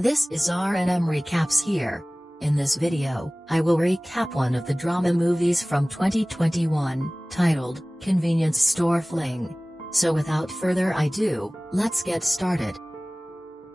This is R&M Recaps here. In this video, I will recap one of the drama movies from 2021, titled, Convenience Store Fling. So without further ado, let's get started.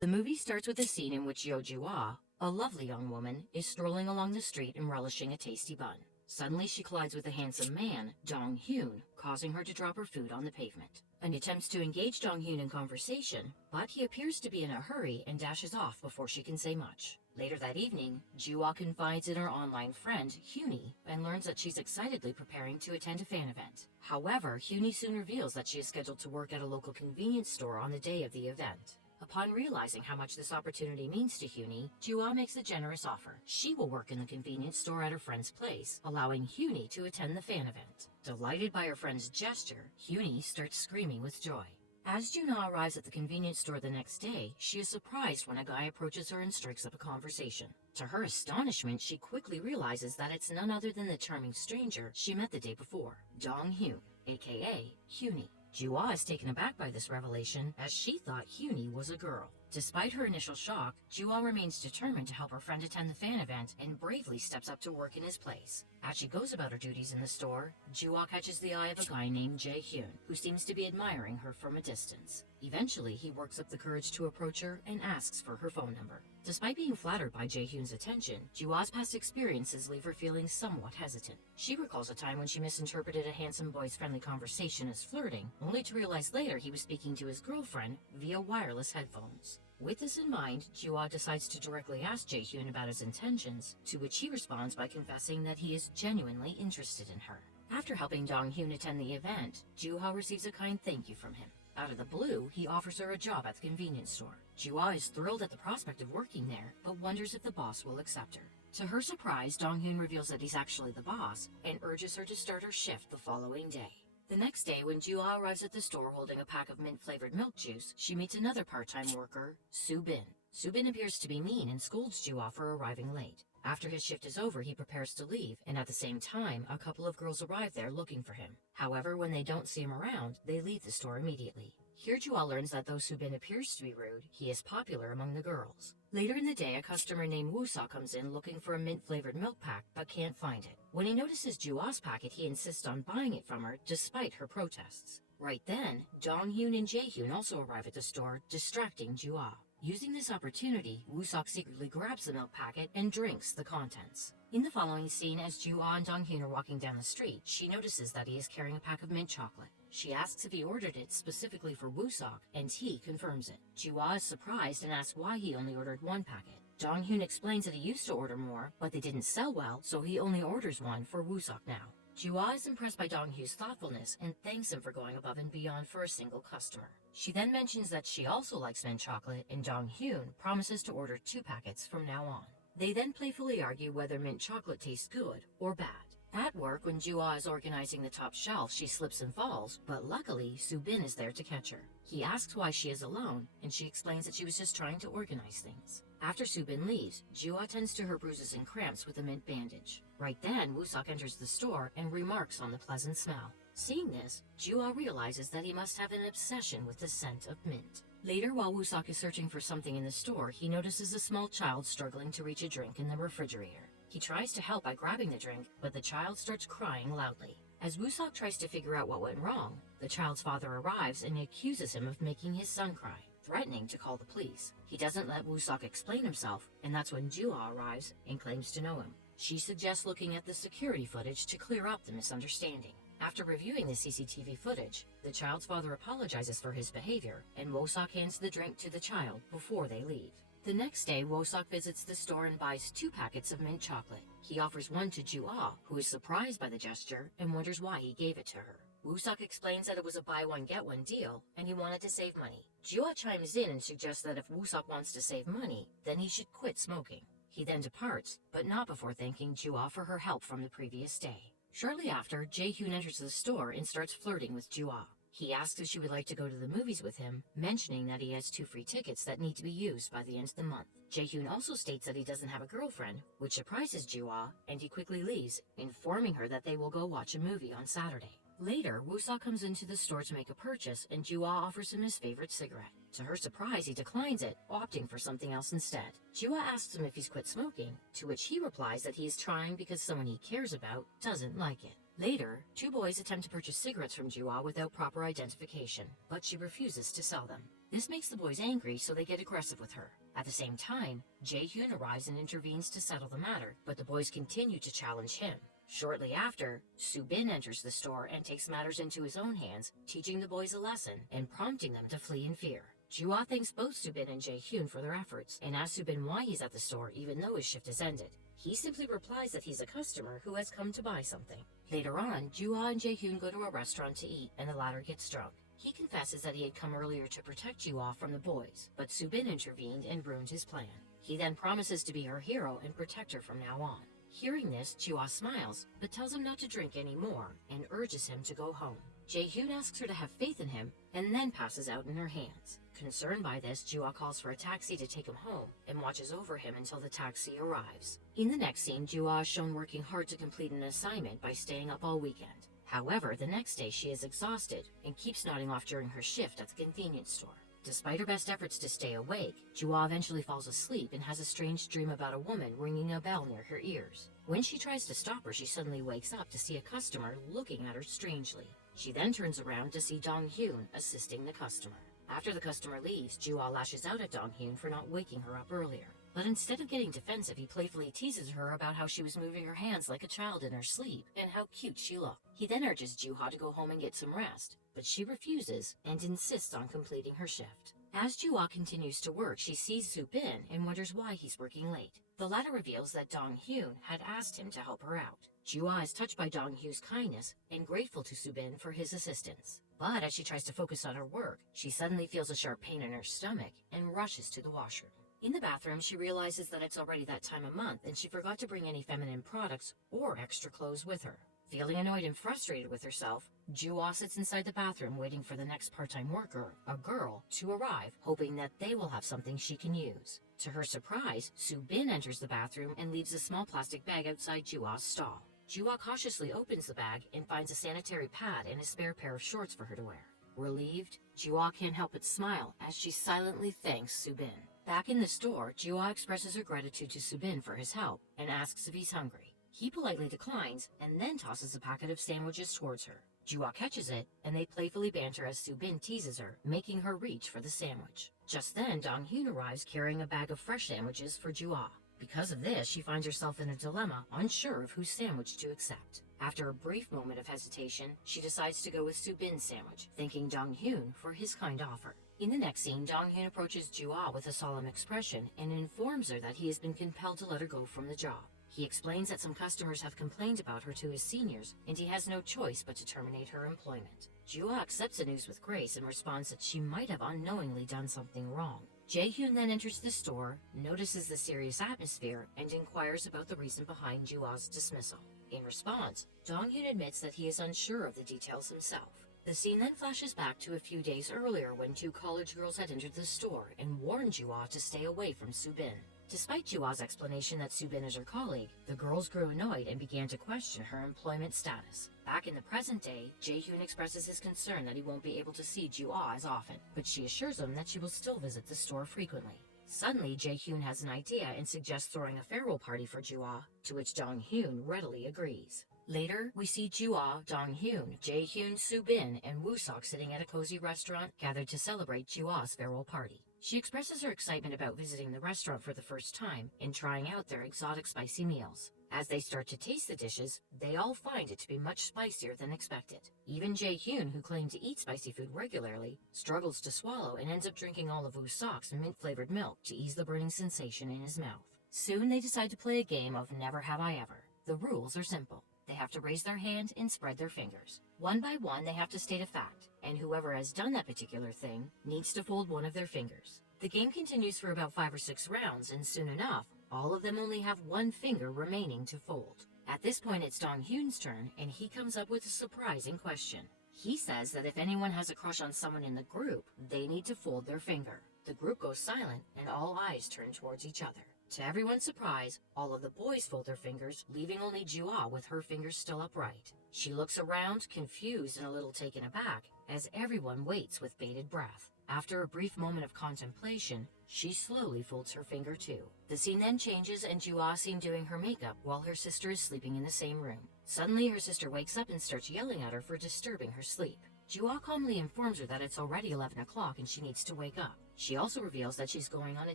The movie starts with a scene in which Yo-Jua, a lovely young woman, is strolling along the street and relishing a tasty bun. Suddenly she collides with a handsome man, Dong-Hyun, causing her to drop her food on the pavement. And attempts to engage Dong-Hyun in conversation, but he appears to be in a hurry and dashes off before she can say much. Later that evening, Jua confides in her online friend, Hyuni, and learns that she's excitedly preparing to attend a fan event. However, Hyuni soon reveals that she is scheduled to work at a local convenience store on the day of the event. Upon realizing how much this opportunity means to Hyuni, Jua makes a generous offer. She will work in the convenience store at her friend's place, allowing Hyuni to attend the fan event. Delighted by her friend's gesture, Hyuni starts screaming with joy. As Juna arrives at the convenience store the next day, she is surprised when a guy approaches her and strikes up a conversation. To her astonishment, she quickly realizes that it's none other than the charming stranger she met the day before, Dong-Hyun, aka Hyuni. Jua is taken aback by this revelation, as she thought Hyuni was a girl. Despite her initial shock, Jua remains determined to help her friend attend the fan event and bravely steps up to work in his place. As she goes about her duties in the store, Jua catches the eye of a guy named Jae-hyun, who seems to be admiring her from a distance. Eventually, he works up the courage to approach her and asks for her phone number. Despite being flattered by Jae-hyun's attention, Jua's past experiences leave her feeling somewhat hesitant. She recalls a time when she misinterpreted a handsome boy's friendly conversation as flirting, only to realize later he was speaking to his girlfriend via wireless headphones. With this in mind, Jua decides to directly ask Jae-hyun about his intentions, to which he responds by confessing that he is genuinely interested in her. After helping Dong-Hyun attend the event, Jua receives a kind thank you from him. Out of the blue, he offers her a job at the convenience store. Jua is thrilled at the prospect of working there, but wonders if the boss will accept her. To her surprise, Dong-Hyun reveals that he's actually the boss, and urges her to start her shift the following day. The next day, when Jua arrives at the store holding a pack of mint-flavored milk juice, she meets another part-time worker, Soo-bin. Soo-bin appears to be mean and scolds Jua for arriving late. After his shift is over, he prepares to leave, and at the same time, a couple of girls arrive there looking for him. However, when they don't see him around, they leave the store immediately. Here Jua learns that though Soo-bin appears to be rude, he is popular among the girls. Later in the day, a customer named Woo-seok comes in looking for a mint-flavored milk pack, but can't find it. When he notices Jua's packet, he insists on buying it from her, despite her protests. Right then, Dong-Hyun and Jae-hyun also arrive at the store, distracting Jua. Using this opportunity, Woo-seok secretly grabs the milk packet and drinks the contents. In the following scene, as Jua and Dong-Hyun are walking down the street, she notices that he is carrying a pack of mint chocolate. She asks if he ordered it specifically for Woo-seok, and he confirms it. Jua is surprised and asks why he only ordered one packet. Dong-Hyun explains that he used to order more, but they didn't sell well, so he only orders one for Woo-seok now. Jua is impressed by Dong-Hyun's thoughtfulness and thanks him for going above and beyond for a single customer. She then mentions that she also likes mint chocolate, and Dong-Hyun promises to order 2 packets from now on. They then playfully argue whether mint chocolate tastes good or bad. At work, when Jua is organizing the top shelf, she slips and falls, but luckily, Soo-bin is there to catch her. He asks why she is alone, and she explains that she was just trying to organize things. After Soo-bin leaves, Jua tends to her bruises and cramps with a mint bandage. Right then, Woo-seok enters the store and remarks on the pleasant smell. Seeing this, Jua realizes that he must have an obsession with the scent of mint. Later, while Woo-seok is searching for something in the store, he notices a small child struggling to reach a drink in the refrigerator. He tries to help by grabbing the drink, but the child starts crying loudly. As Woo-seok tries to figure out what went wrong, the child's father arrives and accuses him of making his son cry, threatening to call the police. He doesn't let Woo-seok explain himself, and that's when Jua arrives and claims to know him. She suggests looking at the security footage to clear up the misunderstanding. After reviewing the CCTV footage, the child's father apologizes for his behavior, and Woo-seok hands the drink to the child before they leave. The next day, Woo-seok visits the store and buys 2 packets of mint chocolate. He offers one to Jua, who is surprised by the gesture and wonders why he gave it to her. Woo-seok explains that it was a buy-one-get-one deal, and he wanted to save money. Jua chimes in and suggests that if Woo-seok wants to save money, then he should quit smoking. He then departs, but not before thanking Jua for her help from the previous day. Shortly after, Jae-hyun enters the store and starts flirting with Jua. He asks if she would like to go to the movies with him, mentioning that he has 2 free tickets that need to be used by the end of the month. Jae-hyun also states that he doesn't have a girlfriend, which surprises Jua, and he quickly leaves, informing her that they will go watch a movie on Saturday. Later, Woo-seok comes into the store to make a purchase, and Joo-ah offers him his favorite cigarette. To her surprise, he declines it, opting for something else instead. Joo-ah asks him if he's quit smoking, to which he replies that he is trying because someone he cares about doesn't like it. Later, two boys attempt to purchase cigarettes from Joo-ah without proper identification, but she refuses to sell them. This makes the boys angry, so they get aggressive with her. At the same time, Jae-hyun arrives and intervenes to settle the matter, but the boys continue to challenge him. Shortly after, Soo-bin enters the store and takes matters into his own hands, teaching the boys a lesson and prompting them to flee in fear. Joo-ah thanks both Soo-bin and Jae-hyun for their efforts and asks Soo-bin why he's at the store even though his shift has ended. He simply replies that he's a customer who has come to buy something. Later on, Joo-ah and Jae-hyun go to a restaurant to eat, and the latter gets drunk. He confesses that he had come earlier to protect Joo-ah from the boys, but Soo-bin intervened and ruined his plan. He then promises to be her hero and protect her from now on. Hearing this, Joo-ah smiles, but tells him not to drink anymore and urges him to go home. Jae-hyun asks her to have faith in him and then passes out in her hands. Concerned by this, Joo-ah calls for a taxi to take him home and watches over him until the taxi arrives. In the next scene, Joo-ah is shown working hard to complete an assignment by staying up all weekend. However, the next day she is exhausted and keeps nodding off during her shift at the convenience store. Despite her best efforts to stay awake, Joo-ah eventually falls asleep and has a strange dream about a woman ringing a bell near her ears. When she tries to stop her, she suddenly wakes up to see a customer looking at her strangely. She then turns around to see Dong-hyun assisting the customer. After the customer leaves, Joo-ah lashes out at Dong-hyun for not waking her up earlier. But instead of getting defensive, he playfully teases her about how she was moving her hands like a child in her sleep and how cute she looked. He then urges Joo-ah to go home and get some rest, but she refuses and insists on completing her shift. As Joo-ah continues to work, she sees Soo-bin and wonders why he's working late. The latter reveals that Dong-hyun had asked him to help her out. Joo-ah is touched by Dong-hyun's kindness and grateful to Soo-bin for his assistance. But as she tries to focus on her work, she suddenly feels a sharp pain in her stomach and rushes to the washroom. In the bathroom, she realizes that it's already that time of month and she forgot to bring any feminine products or extra clothes with her. Feeling annoyed and frustrated with herself, Joo-ah sits inside the bathroom waiting for the next part-time worker, a girl, to arrive, hoping that they will have something she can use. To her surprise, Soo-bin enters the bathroom and leaves a small plastic bag outside Joo-ah's stall. Joo-ah cautiously opens the bag and finds a sanitary pad and a spare pair of shorts for her to wear. Relieved, Joo-ah can't help but smile as she silently thanks Soo-bin. Back in the store, Joo-ah expresses her gratitude to Soo-bin for his help and asks if he's hungry. He politely declines and then tosses a packet of sandwiches towards her. Joo-ah catches it, and they playfully banter as Soo-bin teases her, making her reach for the sandwich. Just then, Dong-hyun arrives carrying a bag of fresh sandwiches for Joo-ah. Because of this, she finds herself in a dilemma, unsure of whose sandwich to accept. After a brief moment of hesitation, she decides to go with Soo-bin's sandwich, thanking Dong-hyun for his kind offer. In the next scene, Dong-hyun approaches Joo-ah with a solemn expression and informs her that he has been compelled to let her go from the job. He explains that some customers have complained about her to his seniors, and he has no choice but to terminate her employment. Joo-ah accepts the news with grace and responds that she might have unknowingly done something wrong. Jae-hyun then enters the store, notices the serious atmosphere, and inquires about the reason behind Joo-ah's dismissal. In response, Dong-hyun admits that he is unsure of the details himself. The scene then flashes back to a few days earlier when two college girls had entered the store and warned Joo-ah to stay away from Soo-bin. Despite Joo-ah's explanation that Soo-bin is her colleague, the girls grew annoyed and began to question her employment status. Back in the present day, Jae-hyun expresses his concern that he won't be able to see Joo-ah as often, but she assures him that she will still visit the store frequently. Suddenly, Jae-hyun has an idea and suggests throwing a farewell party for Joo-ah, to which Dong-hyun readily agrees. Later, we see Joo-ah, Dong-hyun, Jae-hyun, Soo-bin, and Woo-seok sitting at a cozy restaurant gathered to celebrate Joo-ah's farewell party. She expresses her excitement about visiting the restaurant for the first time and trying out their exotic spicy meals. As they start to taste the dishes, they all find it to be much spicier than expected. Even Jae-hyun, who claimed to eat spicy food regularly, struggles to swallow and ends up drinking all of Woo-seok's mint-flavored milk to ease the burning sensation in his mouth. Soon they decide to play a game of Never Have I Ever. The rules are simple. They have to raise their hand and spread their fingers. One by one, they have to state a fact, and whoever has done that particular thing needs to fold one of their fingers. The game continues for about 5 or 6 rounds, and soon enough, all of them only have one finger remaining to fold. At this point, it's Dong-hyun's turn, and he comes up with a surprising question. He says that if anyone has a crush on someone in the group, they need to fold their finger. The group goes silent, and all eyes turn towards each other. To everyone's surprise, all of the boys fold their fingers, leaving only Jua with her fingers still upright. She looks around, confused and a little taken aback, as everyone waits with bated breath. After a brief moment of contemplation, she slowly folds her finger too. The scene then changes and Jua is seen doing her makeup while her sister is sleeping in the same room. Suddenly, her sister wakes up and starts yelling at her for disturbing her sleep. Jua calmly informs her that it's already 11 o'clock and she needs to wake up. She also reveals that she's going on a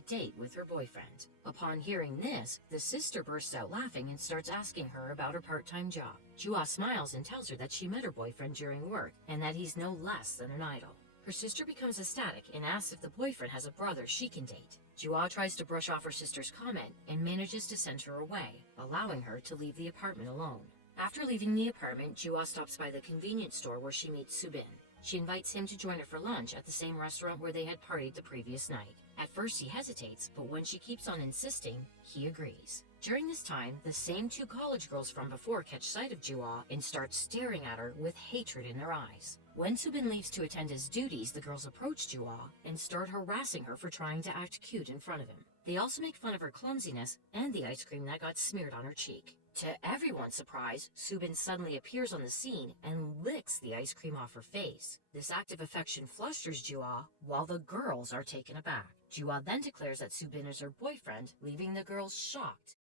date with her boyfriend. Upon hearing this, the sister bursts out laughing and starts asking her about her part-time job. Jua smiles and tells her that she met her boyfriend during work and that he's no less than an idol. Her sister becomes ecstatic and asks if the boyfriend has a brother she can date. Jua tries to brush off her sister's comment and manages to send her away, allowing her to leave the apartment alone. After leaving the apartment, Jua stops by the convenience store where she meets Subin. She invites him to join her for lunch at the same restaurant where they had partied the previous night. At first he hesitates, but when she keeps on insisting, he agrees. During this time, the same two college girls from before catch sight of Jua and start staring at her with hatred in their eyes. When Subin leaves to attend his duties, the girls approach Jua and start harassing her for trying to act cute in front of him. They also make fun of her clumsiness and the ice cream that got smeared on her cheek. To everyone's surprise, Subin suddenly appears on the scene and licks the ice cream off her face. This act of affection flusters Jua, while the girls are taken aback. Jua then declares that Subin is her boyfriend, leaving the girls shocked.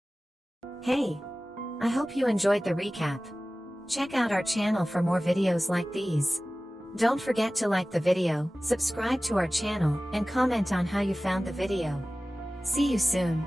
Hey! I hope you enjoyed the recap. Check out our channel for more videos like these. Don't forget to like the video, subscribe to our channel, and comment on how you found the video. See you soon.